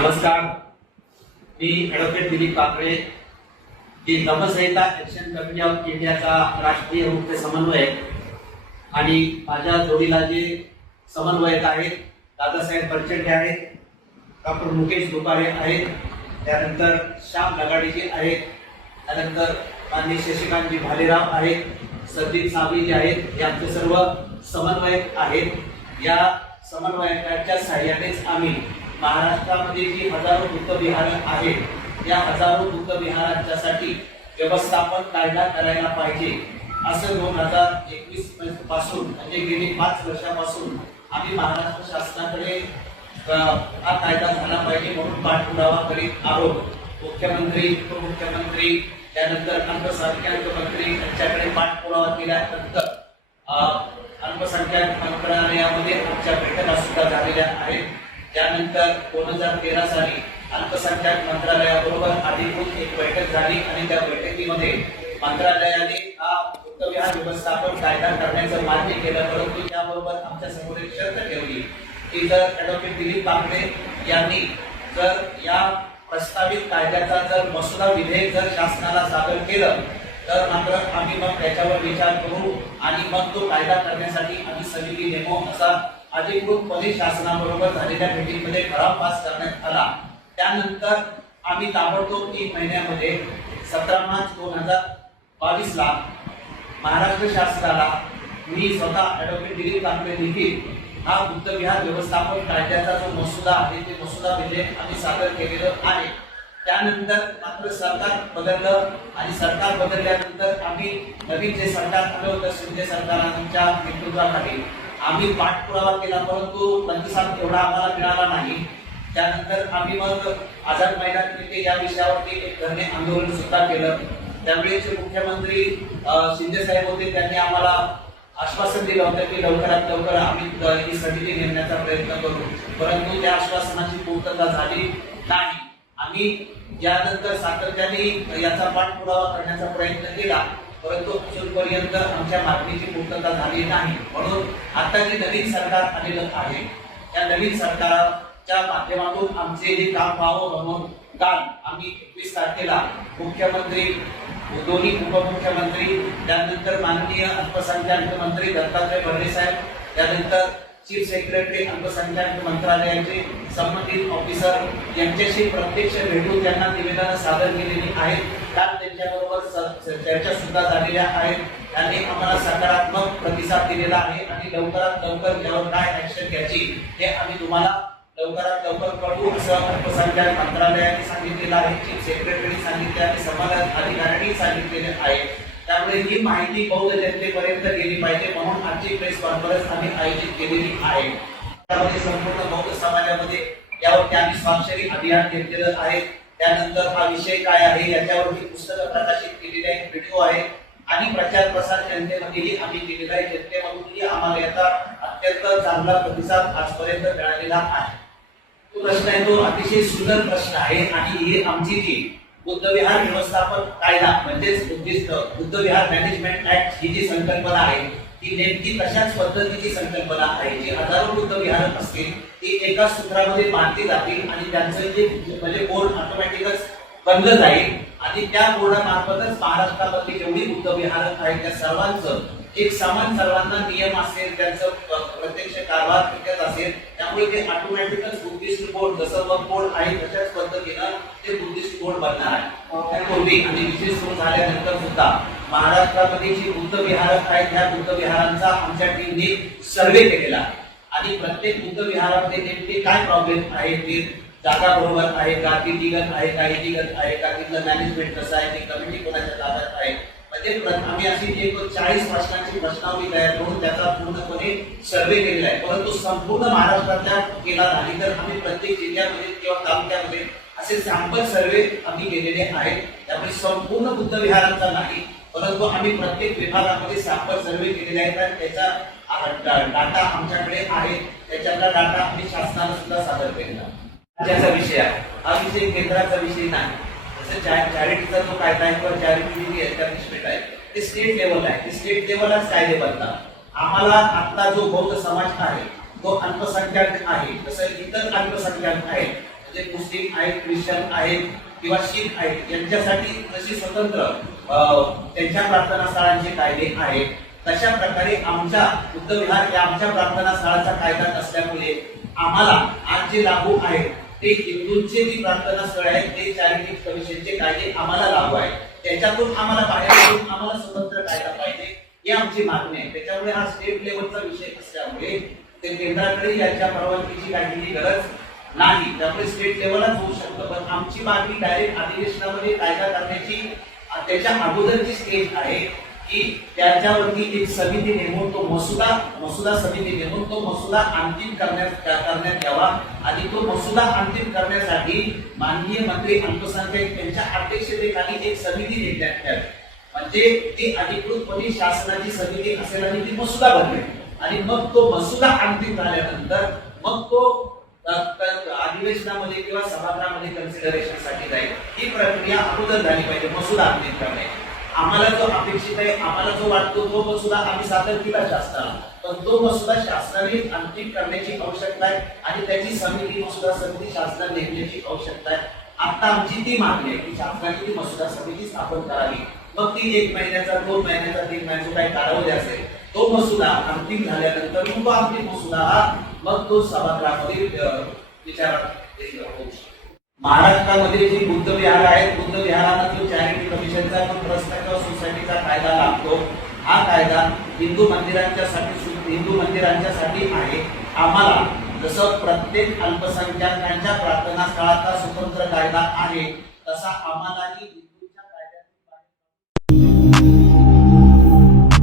नमस्कार. मी ॲडव्होकेट दिलीप काकडे. मी धम्मसंहिता ॲक्शन कमिटी ऑफ इंडियाचा राष्ट्रीय मुख्य समन्वयक आणि माझ्या जोडीला जे समन्वयक आहेत दादासाहेब परचंडे आहेत डॉक्टर मुकेश दुपारे आहेत त्यानंतर श्याम लगाडीजी आहेत त्यानंतर माननीय शशिकांतजी भालेराव आहेत संदीप सावळीजी जे आहेत हे आमचे सर्व समन्वयक आहेत. या समन्वयकाच्या सहाय्यानेच आम्ही महाराष्ट्रामध्ये जी हजारो बुद्ध आहेत या हजारो बुद्ध व्यवस्थापन कायदा करायला पाहिजे. असं दोन हजार एकवीसपासून म्हणजे गेली पाच वर्षापासून आम्ही महाराष्ट्र शासनाकडे हा कायदा झाला पाहिजे म्हणून पाठपुरावा करीत आहोत. मुख्यमंत्री उपमुख्यमंत्री त्यानंतर अल्पसंख्याक मंत्री यांच्याकडे पाठपुरावा केल्यानंतर अल्पसंख्याक मंत्रालयामध्ये आमच्या बैठका सुद्धा झालेल्या आहेत. त्यानंतर दोन हजार तेरा साली अल्पसंख्याक मंत्रालयाबरोबर अधिकृत एक बैठक झाली आणि त्या बैठकीमध्ये मंत्रालयाने हा विहार व्यवस्थापन कायदा करण्याचं मान्य केलं परंतु त्याबरोबर आमच्यासमोर एक शर्त ठेवली. की जर ॲडव्होकेट दिलीप बागडे यांनी जर या प्रस्तावित कायद्याचा जर मसुदा विधेयक जर शासनाला सादर केलं तर मात्र आम्ही मग त्याच्यावर विचार करू आणि मग तो कायदा करण्यासाठी आम्ही समिती नेमो असा अधिकृतपणे शासनाबरोबर झालेल्या भेटीमध्ये ठराव पास करण्यात आला. त्यानंतर आम्ही ताबडतोब तीन महिन्यामध्ये सतरा मार्च दोन हजार बावीसला महाराष्ट्र शासनाला मी स्वतः ॲडव्होकेट दिलीप कांबळे लिखित हा बुद्ध विहार व्यवस्थापन कायद्याचा जो मसुदा आहे ते मसुदा विधेयक आम्ही सादर केलेलं आहे. त्यानंतर मात्र सरकार बदललं आणि सरकार बदलल्यानंतर आम्ही नवीन जे सरकार आलं होतं शिंदे सरकारांच्या नेतृत्वाखाली आम्ही पाठपुरावा केला परंतु प्रतिसाद तेवढा आम्हाला मिळाला नाही. त्यानंतर आम्ही मग आझाद मैदान येथे या विषयावरती एक धरणे आंदोलन सुद्धा केलं. त्यावेळेचे मुख्यमंत्री शिंदे साहेब होते त्यांनी आम्हाला आश्वासन दिलं होतं की लवकरात लवकर आम्ही ही समिती नेमण्याचा प्रयत्न करू. परंतु त्या आश्वासनाची पूर्तता झाली नाही. आम्ही यानंतर सातत्याने याचा पाठपुरावा करण्याचा प्रयत्न केला. परंतु अजूनपर्यंत आमच्या मागणीची पूर्तता झाली नाही. म्हणून आता जे नवीन सरकार आलेलं आहे त्या नवीन सरकारच्या माध्यमातून आमचे हे काम व्हावं म्हणून काल आम्ही एकवीस तारखेला मुख्यमंत्री दोन्ही उपमुख्यमंत्री त्यानंतर माननीय अल्पसंख्याक मंत्री दत्तात्रय भरणे साहेब त्यानंतर चीफ सेक्रेटरी अल्पसंख्याक मंत्रालयाचे संबंधित ऑफिसर यांच्याशी प्रत्यक्ष भेटून त्यांना निवेदन सादर केलेली आहेत. काल त्यांच्याबरोबर चर्चा सुद्धा झालेल्या आहेत. त्यांनी आम्हाला सकारात्मक प्रतिसाद दिलेला आहे आणि लवकरात लवकर यावर काय ऍक्शन घ्यायची हे आम्ही तुम्हाला लवकरात लवकर कळवू असं अल्पसंख्याक मंत्रालयाने सांगितलेलं आहे. चीफ सेक्रेटरी सांगितले आणि संबंधित अधिकाऱ्यांनी सांगितलेले आहे. त्यामुळे ही माहिती बौद्ध जनतेपर्यंत गेली पाहिजे म्हणून आजची प्रेस कॉन्फरन्स आम्ही आयोजित केलेली आहे. त्यामध्ये संपूर्ण बौद्ध समाजामध्ये यावर आम्ही स्वाक्षरी अभियान घेतलेलं आहे. त्यानंतर हा विषय काय आहे याच्यावरती पुस्तकं प्रकाशित केलेली आहेत व्हिडिओ आहे आणि प्रचार प्रसार जनतेमध्येही आम्ही केलेला आहे. जनतेमधूनही आम्हाला याचा अत्यंत चांगला प्रतिसाद आजपर्यंत मिळालेला आहे. तो प्रश्न आहे तो अतिशय सुंदर प्रश्न आहे. आणि ही आमची जी बुद्ध विहार व्यवस्थापन कायदा म्हणजेच उद्दिष्ट बुद्ध विहार मॅनेजमेंट ऍक्ट ही जी संकल्पना आहे ती नेमकी तशाच पद्धतीची संकल्पना आहे? जी हजारो बुद्ध विहार असतील ती एका सूत्रामध्ये बांधली जातील आणि त्यांचं जे म्हणजे बोर्ड ऑटोमॅटिकच बनलं जाईल. आणि त्या बोर्डामार्फतच महाराष्ट्रामध्ये जेवढी बुद्ध विहार आहेत त्या सर्वांचं एक समान सर्वांना नियम असेल त्यांचं प्रत्यक्ष कारभार तिथेच असेल त्यामुळे ते ऑटोमॅटिकच बुद्धिस्ट बोर्ड जसं वन बोर्ड आहे तशाच पद्धतीनं ते बुद्धिस्ट बोर्ड बनणार आहे. त्यापूर्वी आणि विशेष सुरू झाल्यानंतर सुद्धा. महाराष्ट्रामध्ये जी बुद्धविहार आहेत त्या बुद्धविहारांचा आमच्या टीमने सर्वे केलेला आहे. आणि प्रत्येक बुद्धविहारामध्ये नेमके काय प्रॉब्लेम आहे ते जागा बरोबर आहे का? ती आहे का? इलिगल आहे का? तिथलं मॅनेजमेंट कसं आहे? ते कमिटी कोणाच्या ताब्यात आहे? म्हणजे प्र- आम्ही अशी एक चाळीस प्रश्नांची प्रश्नावली तयार करून त्याचा पूर्णपणे सर्वे केलेला आहे. परंतु संपूर्ण महाराष्ट्रातल्या केला नाही. तर आम्ही प्रत्येक जिल्ह्यामध्ये किंवा तालुक्यामध्ये असे सॅम्पल सर्वे आम्ही केलेले आहेत. त्यामुळे संपूर्ण बुद्धविहारांचा नाही परंतु आम्ही प्रत्येक विभागामध्ये सॅम्पल सर्वे केलेले आहेत आणि त्याचा डाटा आमच्याकडे आहे. त्याच्यातला डाटा आम्ही शासनाला सुद्धा सादर केलेला. राज्याचा विषय आहे. हा विषय केंद्राचा विषय नाही. जसं चॅरिटीचा जो कायदा आहे किंवा चॅरिटी जी एस्टॅब्लिशमेंट आहे ते स्टेट लेवल आहे. ते स्टेट लेवललाच कायदे बनतात आम्हाला आता जो बौद्ध समाज आहे तो अल्पसंख्याक आहे. तसं इतर अल्पसंख्याक आहेत म्हणजे मुस्लिम आहेत ख्रिश्चन आहेत किंवा शीख आहेत यांच्यासाठी जशी स्वतंत्र त्यांच्या प्रार्थना स्थळांचे कायदे आहेत. तशा प्रकारे आमच्या बुद्ध विहार या आमच्या प्रार्थना स्थळाचा कायदा नसल्यामुळे आम्हाला आज जे लागू आहे ते हिंदूंचे जी प्रार्थना स्थळ आहेत ते चॅरिटी कमिशनचे कायदे आम्हाला लागू आहेत. त्याच्यातून आम्हाला बाहेर पडून आम्हाला स्वतंत्र कायदा पाहिजे ही आमची मागणी आहे. त्याच्यामुळे हा स्टेट लेवलचा विषय असल्यामुळे ते केंद्राकडे याच्या परवानगीची काहीही गरज नाही त्यामुळे स्टेट लेवलच होऊ शकतं. पण आमची मागणी डायरेक्ट अधिवेशनामध्ये कायदा करण्याची त्याच्या अगोदरची स्टेज आहे की त्याच्यावरती एक समिती नेमून तो मसुदा मसुदा समिती नेमून तो मसुदा अंतिम करण्यात करण्यात यावा. आणि तो मसुदा अंतिम करण्यासाठी माननीय मंत्री अल्पसंख्याक यांच्या अध्यक्षतेखाली एक समिती नेमण्यात यावी. म्हणजे ती अधिकृतपणे शासनाची समिती असेल आणि ती मसुदा बनवेल. आणि मग तो मसुदा अंतिम झाल्यानंतर मग तो अधिवेशनामध्ये किंवा सभागृहामध्ये कन्सिडरेशनसाठी जाईल. ही प्रक्रिया अगोदर झाली पाहिजे मसुदा अंतिम करणे आम्हाला जो अपेक्षित आहे आम्हाला जो वाटतो तो मसुदा आम्ही सादर केला शासनाला पण तो मसुदा शासनाने अंतिम करण्याची आवश्यकता आहे आणि त्याची समिती मसुदा समिती शासनाने नेमण्याची आवश्यकता आहे. आता आमची ती मागणी आहे की शासनाने ती मसुदा समिती स्थापन करावी. मग ती एक महिन्याचा दोन महिन्याचा तीन महिन्याचा काही कालावधी असेल तो मसुदा अंतिम झाल्यानंतर मग तो अंतिम मसुदा हा मग तो सभागृहामध्ये विचारात होऊ शकतो. महाराष्ट्रामध्ये जी बुद्ध विहार आहेत बुद्ध विहारांना जो चॅरिटी कमिशनचा पण ट्रस्ट किंवा सोसायटीचा कायदा लागतो हा कायदा हिंदू मंदिरांच्यासाठी साठी हिंदू मंदिरांच्यासाठी आहे आम्हाला जसं प्रत्येक अल्पसंख्याकांच्या प्रार्थना स्थळाचा स्वतंत्र कायदा आहे तसा आम्हालाही